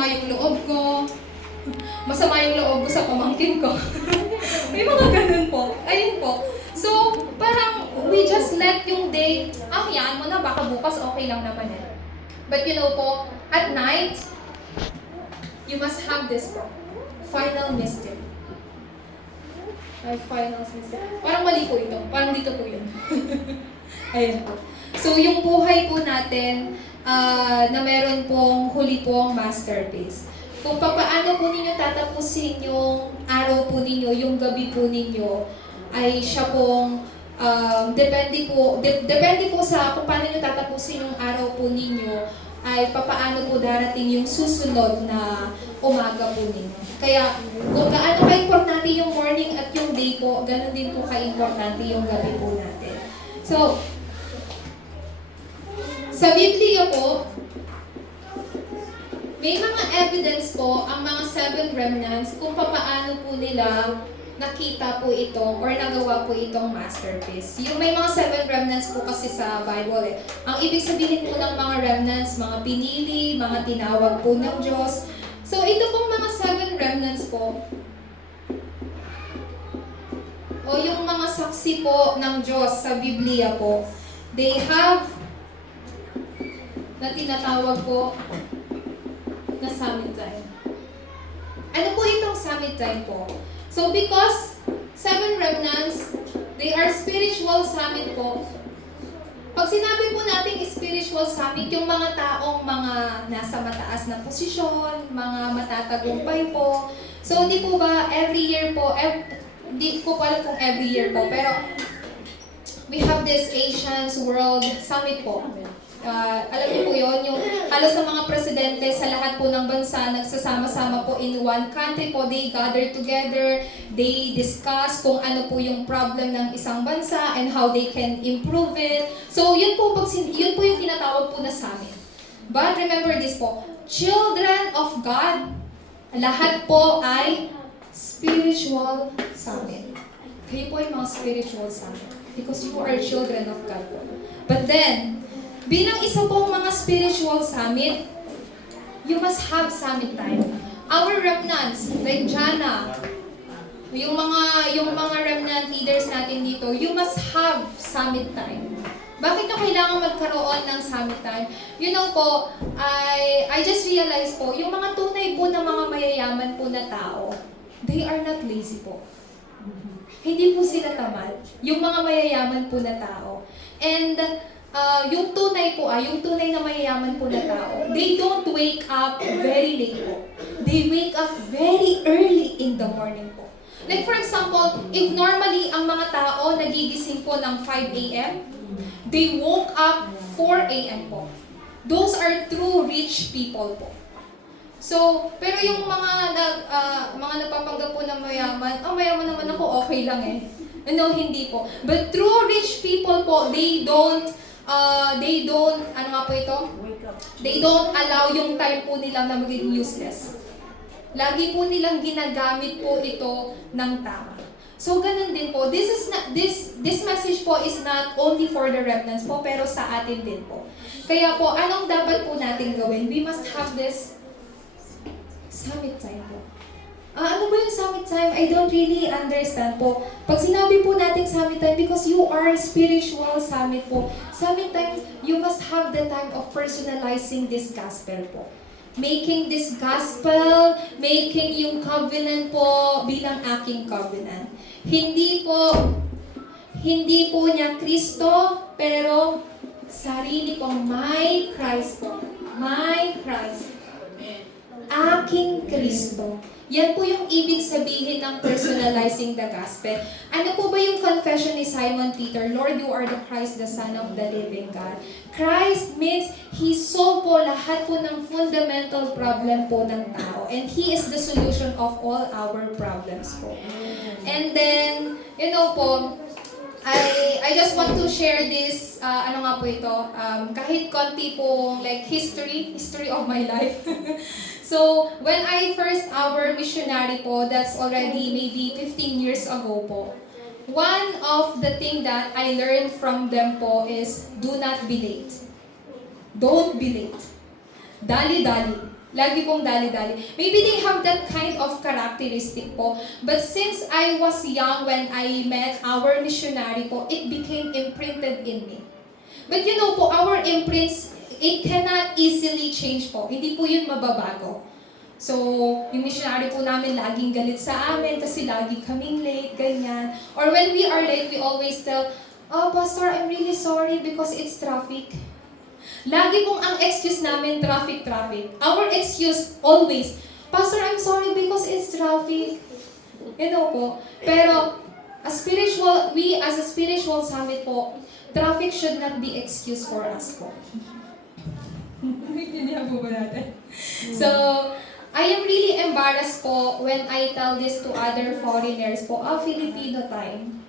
masama yung loob ko, masama yung loob ko sa pamangkin ko. May mga ganun po. Ayun po. So, parang we just let yung day, hayaan mo na, baka bukas okay lang naman eh. But you know po, at night, you must have this po. Final mystery. Ay, final mystery. Parang mali po ito. Parang dito po yun. Ayun po. So, yung buhay po natin, na meron pong huli pong masterpiece. Kung paano po ninyo tatapusin yung araw po ninyo, yung gabi po ninyo, ay siya pong depende po sa kung paano nyo tatapusin yung araw po ninyo, ay papaano po darating yung susunod na umaga po ninyo. Kaya kung gaano ka-importante yung morning at yung day po, ganun din po ka-importante yung gabi po natin. So, sa Biblia po, may mga evidence po ang mga seven remnants kung paano po nila nakita po ito or nagawa po itong masterpiece. Yung may mga seven remnants po kasi sa Bible eh. Ang ibig sabihin po ng mga remnants, mga pinili, mga tinawag po ng Diyos. So ito pong mga seven remnants po, o yung mga saksi po ng Diyos sa Biblia po, they have na tinatawag po na summit time. Ano po itong summit time po? So because seven remnants, they are spiritual summit po. Pag sinabi po nating spiritual summit, yung mga taong mga nasa mataas na posisyon, mga matatagumpay po. So di po ba every year po, di ko pa alam kung every year po, pero we have this Asians World Summit po. Alam niyo po yun, yung halos sa mga presidente sa lahat po ng bansa, nagsasama-sama po in one country po, they gather together, they discuss kung ano po yung problem ng isang bansa and how they can improve it. So yun po yung tinatawag po na summit. But remember this po, children of God, lahat po ay spiritual summit. Kayo po yung mga spiritual summit because you are children of God po. But then, bilang isa pong mga spiritual summit, you must have summit time. Our remnants, like Jana, yung mga remnant leaders natin dito, you must have summit time. Bakit nyo kailangan magkaroon ng summit time? You know po, I just realized po, yung mga tunay po na mga mayayaman po na tao, they are not lazy po. Hindi po sila tamad. Yung mga mayayaman po na tao. And yung tunay na mayayaman po na tao, they don't wake up very late po. They wake up very early in the morning po. Like for example, if normally ang mga tao nagigising po ng 5 a.m., they woke up 4 a.m. po. Those are true rich people po. So, pero yung mga napapanggap po ng mayaman, mayaman naman ako, okay lang eh. No, hindi po. But true rich people po, they don't, ano nga po ito? They don't allow yung time po nilang na maging useless. Lagi po nilang ginagamit po ito ng tama. So, ganun din po. This message po is not only for the remnants po, pero sa atin din po. Kaya po, anong dapat po natin gawin? We must have this summit time po. Ano ba yung summit time? I don't really understand po. Pag sinabi po natin summit time, because you are spiritual summit po. Summit time, you must have the time of personalizing this gospel po. Making this gospel, making yung covenant po bilang aking covenant. Hindi po niya Kristo, pero sarili pong my Christ po. My Christ. Aking Kristo. Yan po yung ibig sabihin ng personalizing the gospel. Ano po ba yung confession ni Simon Peter? Lord, you are the Christ, the Son of the living God. Christ means He solved po lahat po ng fundamental problem po ng tao. And He is the solution of all our problems po. And then, you know po, I just want to share this, ano nga po ito, kahit konti po, like history of my life. So, when I first our missionary po, that's already maybe 15 years ago po, one of the thing that I learned from them po is, do not be late. Don't be late. Dali-dali. Lagi pong dali-dali. Maybe they have that kind of characteristic po. But since I was young when I met our missionary po, it became imprinted in me. But you know po, our imprints, it cannot easily change po. Hindi po yun mababago. So, yung missionary po namin laging galit sa amin kasi lagi kaming late, ganyan. Or when we are late, we always tell, "Oh, Pastor, I'm really sorry because it's traffic." Lagi pong ang excuse namin, traffic. Our excuse always, "Pastor, I'm sorry because it's traffic." You know po. Pero, we as a spiritual summit po, traffic should not be excuse for us po. Naintindihan po ba natin? So, I am really embarrassed po when I tell this to other foreigners po, Filipino time.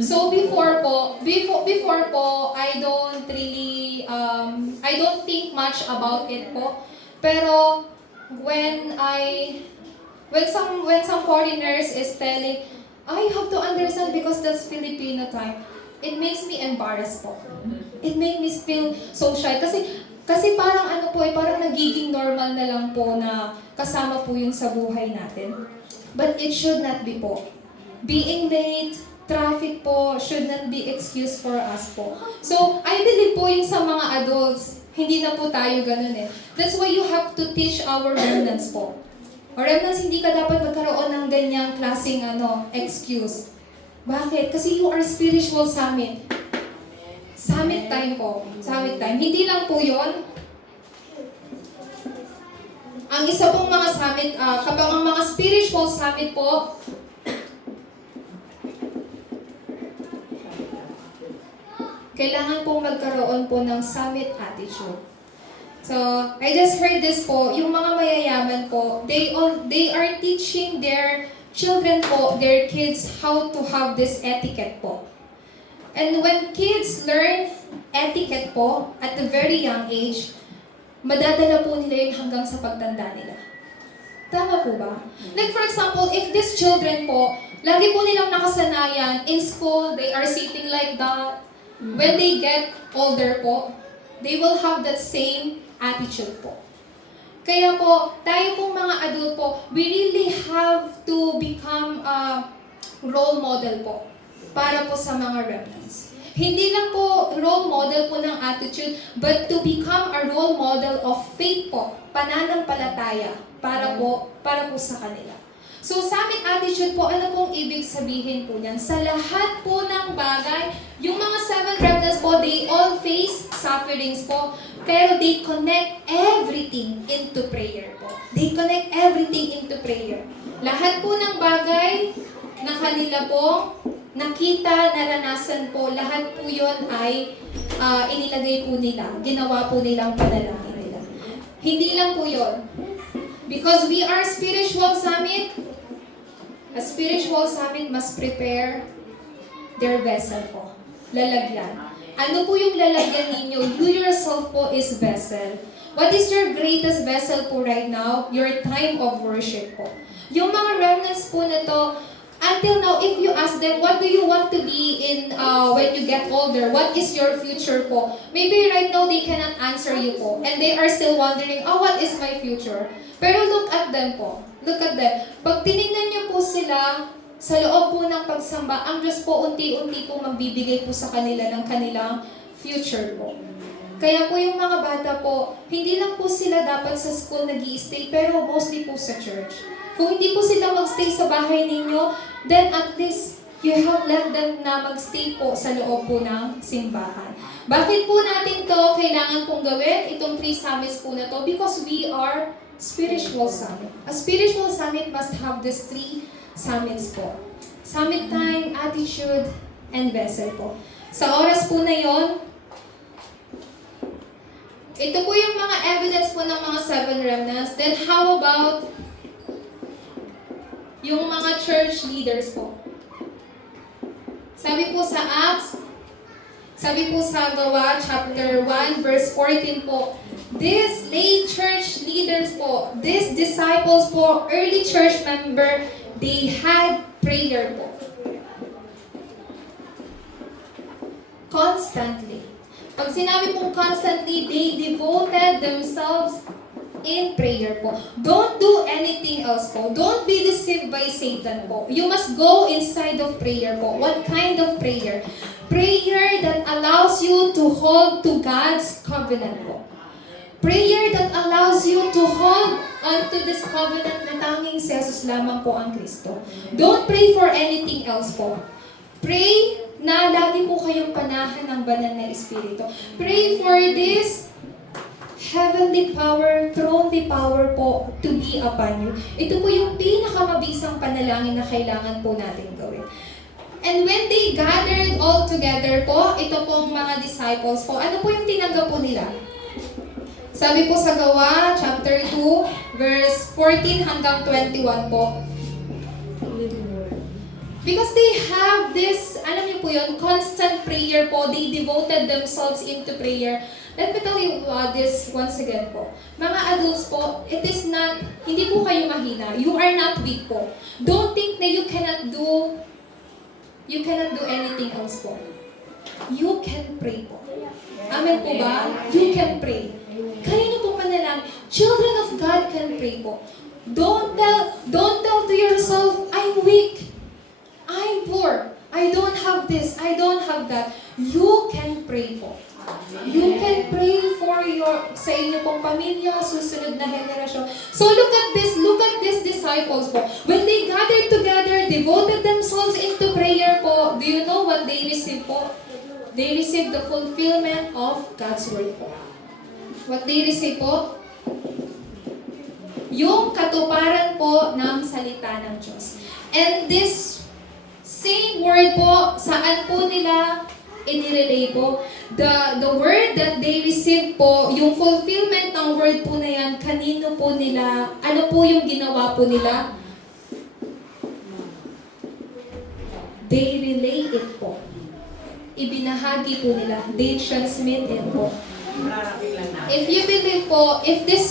So before po, I don't really, I don't think much about it po. Pero when some foreigners is telling, you have to understand because that's Filipino time, it makes me embarrassed po. It makes me feel so shy. Kasi parang parang nagiging normal na lang po na kasama po yun sa buhay natin. But it should not be po. Being late, traffic po, should not be excuse for us po. So, I believe po yung sa mga adults, hindi na po tayo ganun eh. That's why you have to teach our remnants po. Or remnants, hindi ka dapat magkaroon ng ganyang klaseng excuse. Bakit? Kasi you are spiritual summit. Summit time po. Summit time. Hindi lang po yun. Ang isa pong mga summit, kapag ang mga spiritual summit po, kailangan pong magkaroon po ng summit attitude. So, I just heard this po, yung mga mayayaman po, they are teaching their children po, their kids, how to have this etiquette po. And when kids learn etiquette po, at a very young age, madadala po nila yun hanggang sa pagtanda nila. Tama po ba? Like for example, if these children po, lagi po nilang nakasanayan, in school, they are sitting like that. When they get older po, they will have that same attitude po. Kaya po, tayo pong mga adult po, we really have to become a role model po para po sa mga remnants. Hindi lang po role model po ng attitude, but to become a role model of faith po, pananampalataya para po sa kanila. So, summit attitude po, ano pong ibig sabihin po niyan? Sa lahat po ng bagay, yung mga 7 remnants po, they all face sufferings po, pero they connect everything into prayer po. They connect everything into prayer. Lahat po ng bagay na kanila po, nakita, naranasan po, lahat po yun ay inilagay po nila, ginawa po nilang panalangin nila. Hindi lang po yun. Because we are spiritual summit, a spiritual summit must prepare their vessel po. Lalagyan. Ano po yung lalagyan ninyo? You yourself po is vessel. What is your greatest vessel po right now? Your time of worship po. Yung mga remnants po na to, until now, if you ask them, what do you want to be in when you get older? What is your future po? Maybe right now, they cannot answer you po. And they are still wondering, what is my future? Pero look at them po. Look at them. Pag tinignan niyo po sila, sa loob po ng pagsamba, ang Diyos po unti-unti po magbibigay po sa kanila ng kanilang future po. Kaya po yung mga bata po, hindi lang po sila dapat sa school nag-i-stay, pero mostly po sa church. Kung hindi po sila mag-stay sa bahay ninyo, then at least you have let them na mag-stay po sa loob po ng simbahan. Bakit po natin to kailangan pong gawin, itong 3 summits po na to? Because we are spiritual summit. A spiritual summit must have these 3 summits po. Summit time, attitude, and vessel po. Sa oras po na yon, ito po yung mga evidence po ng mga 7 remnants. Then how about yung mga church leaders po? Sabi po sa Acts, sabi po sa Gawa, chapter 1, verse 14 po, these late church leaders po, these disciples po, early church member, they had prayer po. Constantly. Pag sinabi pong constantly, they devoted themselves in prayer po. Don't do anything else po. Don't be deceived by Satan po. You must go inside of prayer po. What kind of prayer? Prayer that allows you to hold to God's covenant po. Prayer that allows you to hold onto this covenant na tanging si Jesus lamang po ang Kristo. Don't pray for anything else po. Pray na lagi po kayong panahan ng banal na Espiritu. Pray for this heavenly power, thronely power po to be upon you. Ito po yung pinakamabisang panalangin na kailangan po natin gawin. And when they gathered all together po, ito pong mga disciples po, ano po yung tinanggap po nila? Sabi po sa Gawa, chapter 2, verse 14 hanggang 21 po. Because they have this, alam niyo po yun, constant prayer po. They devoted themselves into prayer. Let me tell you this once again po. Mga adults po, it is not, hindi po kayo mahina. You are not weak po. Don't think na you cannot do anything else po. You can pray po. Amen po ba? You can pray. Kaya niyo po manalangin. Children of God can pray po. Don't tell to yourself, I'm weak. I'm poor. I don't have this. I don't have that. You can pray po. You can pray for sa inyo pong pamilya, susunod na henerasyon. So look at these disciples po. When they gathered together, devoted themselves into prayer po, do you know what they received po? They received the fulfillment of God's word po. What they received po? Yung katuparan po ng salita ng Diyos. And this same word po, saan po nila inirelay po? The word that they received po, yung fulfillment ng word po na yan, kanino po nila, ano po yung ginawa po nila? They relay it po. Ibinahagi po nila. They transmit it po. If you believe po, if this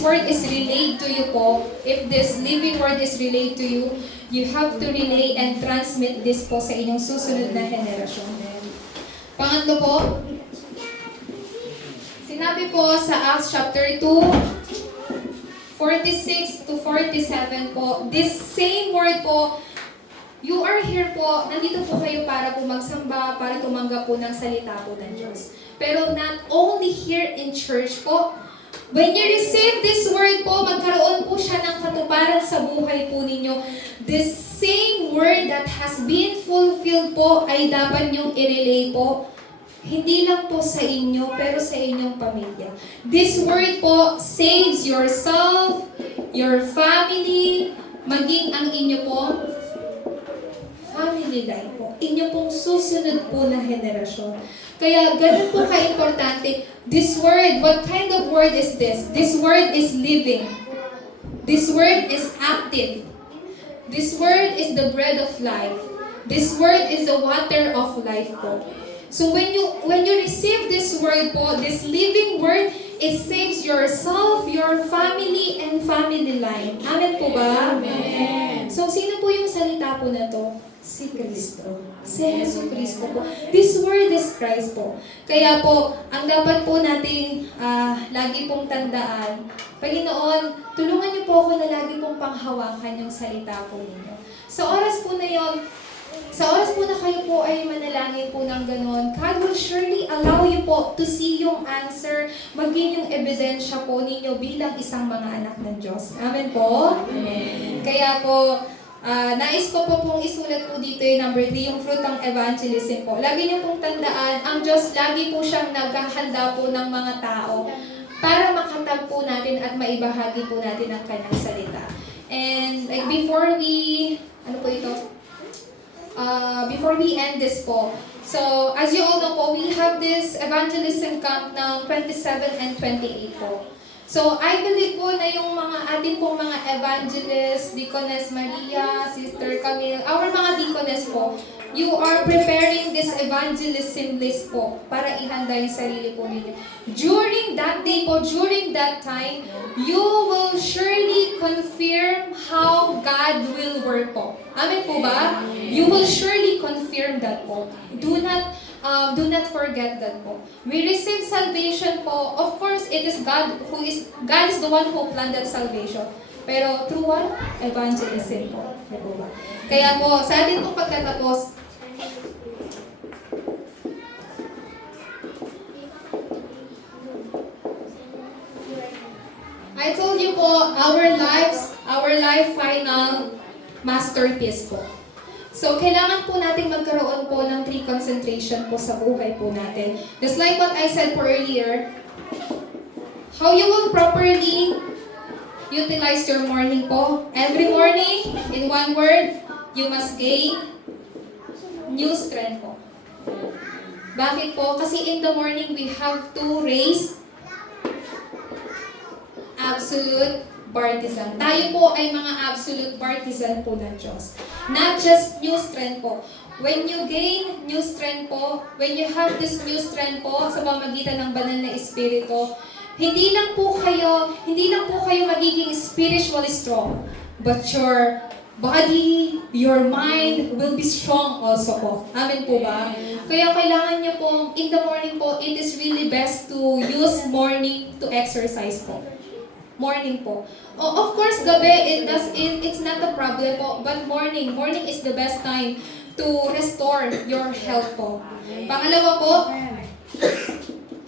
word is relayed to you po, if this living word is relayed to you, you have to relay and transmit this po sa inyong susunod na henerasyon. Pangatlo po, sinabi po sa Acts chapter 2, 46 to 47 po, this same word po, you are here po, nandito po kayo para po magsamba, para tumanggap po ng salita po ng Diyos. Pero not only here in church po, when you receive this word po, magkaroon po siya ng katuparan sa buhay po ninyo. This same word that has been fulfilled po ay dapat niyong i-relay po. Hindi lang po sa inyo, pero sa inyong pamilya. This word po saves yourself, your family, maging ang inyo po family life po. Inyo pong susunod po na henerasyon. Kaya ganun po ka-importante. This word, what kind of word is this? This word is living. This word is active. This word is the bread of life. This word is the water of life po. So when you receive this word po, this living word, it saves yourself, your family, and family line. Amen po ba? Amen. So sino po yung salita po na to? Si Kristo. Si Jesu Kristo po. This word is Christ po. Kaya po, ang dapat po nating lagi pong tandaan, Panginoon, tulungan niyo po ako na lagi pong panghawakan yung salita po ninyo. Sa oras po na kayo po ay manalangin po ng ganon, God will surely allow you po to see yung answer, maging yung ebidensya po ninyo bilang isang mga anak ng Diyos. Amen po? Amen. Kaya po, nais ko po pong isulat po dito yung number 3, yung fruit ng evangelism po. Lagi niyo pong tandaan, ang Diyos lagi po siyang naghahanda po ng mga tao para makatagpo natin at maibahagi po natin ang kanyang salita. And like before we end this po, so as you all know po, we have this evangelism camp ng 27 and 28 po. So, I believe po na yung mga ating pong mga evangelists, Deaconess Maria, Sister Camille, our mga deaconess po, you are preparing this evangelism list po para ihanda yung sarili po ninyo. During that day po, during that time, you will surely confirm how God will work po. Amen po ba? You will surely confirm that po. Do not do not forget that po. We receive salvation po. Of course, it is God God is the one who planned that salvation. Pero through what? Evangelism po. Diba? Kaya po, sa atin pong pagkatapos, I told you po, our life final masterpiece po. So, kailangan po natin magkaroon po ng 3 concentration po sa buhay po natin. Just like what I said po earlier, how you will properly utilize your morning po. Every morning, in one word, you must gain new strength po. Bakit po? Kasi in the morning, we have to raise absolute partisan. Tayo po ay mga absolute partisan po ng Diyos. Not just new strength po. When you gain new strength po, when you have this new strength po sa pamagitan ng banal na Espiritu, hindi lang po kayo magiging spiritually strong, but your body, your mind will be strong also po. Amen po ba? Kaya kailangan nyo po, in the morning po, it is really best to use morning to exercise po. Morning po. Oh, of course, gabi, it's not a problem po, but morning is the best time to restore your health po. Pangalawa po,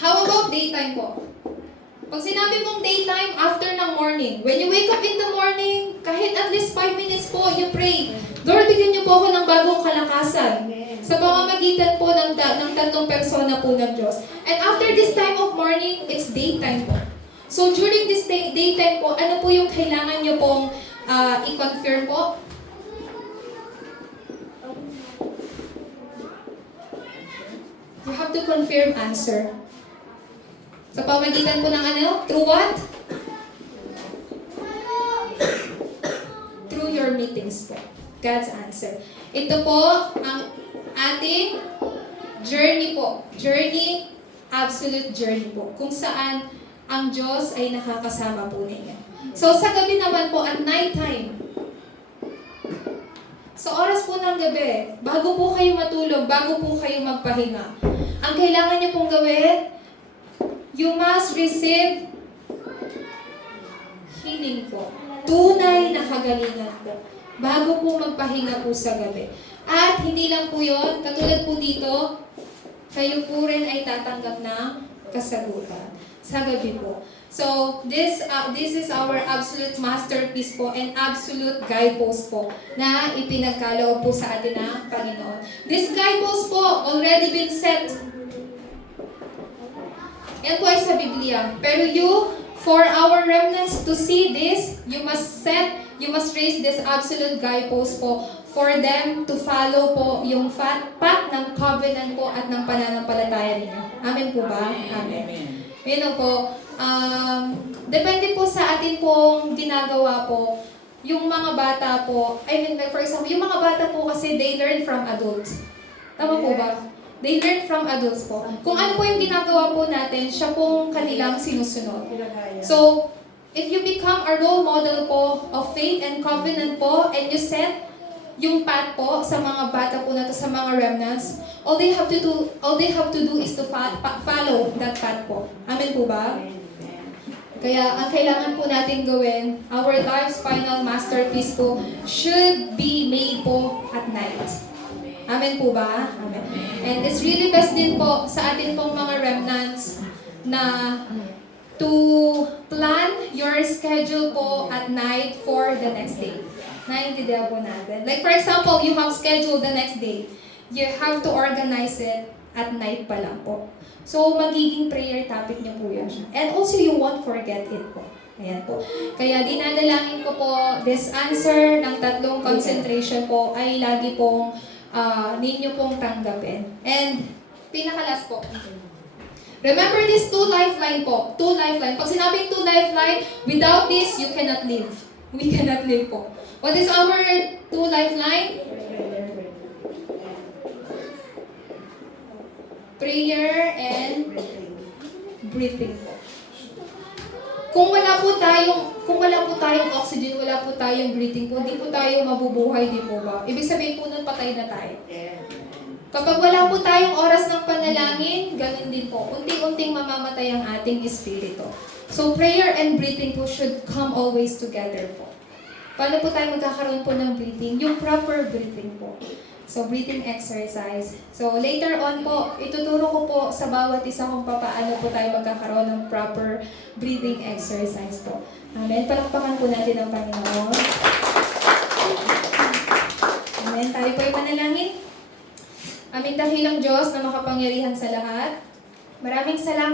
how about daytime po? Pag sinabi mong daytime, after ng morning, when you wake up in the morning, kahit at least 5 minutes po, you pray. Lord, bigyan niyo po ako ng bagong kalakasan sa pamamagitan po ng tatlong persona po ng Diyos. And after this time of morning, it's daytime po. So during this daytime po, ano po yung kailangan nyo pong i-confirm po? You have to confirm answer. Sa pamagitan po ng ano? Through what? Through your meetings po. God's answer. Ito po ang ating journey po. Journey, absolute journey po. Kung saan ang Diyos ay nakakasama po ninyo. So, sa gabi naman po, at night time, sa oras po ng gabi, bago po kayo matulog, bago po kayo magpahinga, ang kailangan niyo pong gawin, you must receive healing po. Tunay na kagalingan po. Bago po magpahinga po sa gabi. At hindi lang po yun, katulad po dito, kayo po rin ay tatanggap ng kasagutan sa gabi po. So, this is our absolute masterpiece po and absolute guidepost po na ipinagkaloob po sa atin ng Panginoon. This guidepost po already been set. Yan po ay sa Biblia. Pero for our remnants to see this, you must raise this absolute guidepost po for them to follow po yung path ng covenant po at ng pananampalataya ninyo. Amen po ba? Amen. Yun po, depende po sa atin pong ginagawa po. Yung mga bata po, for example, yung mga bata po kasi they learn from adults. Tama po ba? They learn from adults po. Kung ano po yung ginagawa po natin, siya pong kanilang sinusunod. So, if you become a role model po of faith and covenant po, and you set yung path po sa mga bata po na to, sa mga remnants, all they have to do is to follow that path po. Amen po ba? Kaya ang kailangan po natin gawin, our life's final masterpiece po should be made po at night. Amen po ba? Amen. And it's really best din po sa atin pong mga remnants na to plan your schedule po at night for the next day. Naintindihan po natin. Like for example, you have scheduled the next day. You have to organize it at night pa lang po. So, magiging prayer topic niyo po yan. And also, you won't forget it po. Ayan po. Kaya dinadalangin ko po, this answer ng tatlong concentration po ay lagi pong ninyo pong tanggapin. And, pinakalas po. Remember this 2 lifeline po. 2 lifeline. Pag sinabing 2 lifeline, without this, you cannot live. We cannot live po. What is our 2 lifeline? Prayer and breathing po. Kung wala po tayong oxygen, wala po tayong breathing po, hindi po tayo mabubuhay, di po ba? Ibig sabihin po nun, patay na tayo. Kapag wala po tayong oras ng panalangin, ganun din po. Unti-unting mamamatay ang ating espiritu. So prayer and breathing po should come always together po. Paano po tayo magkakaroon po ng breathing? Yung proper breathing po. So breathing exercise. So later on po, ituturo ko po sa bawat isa kung paano po tayo magkakaroon ng proper breathing exercise po. Amen. Palakpakan po natin ang Panginoon. Amen. Tayo po ay manalangin. Aming dakilang Diyos na makapangyarihan sa lahat. Maraming salamat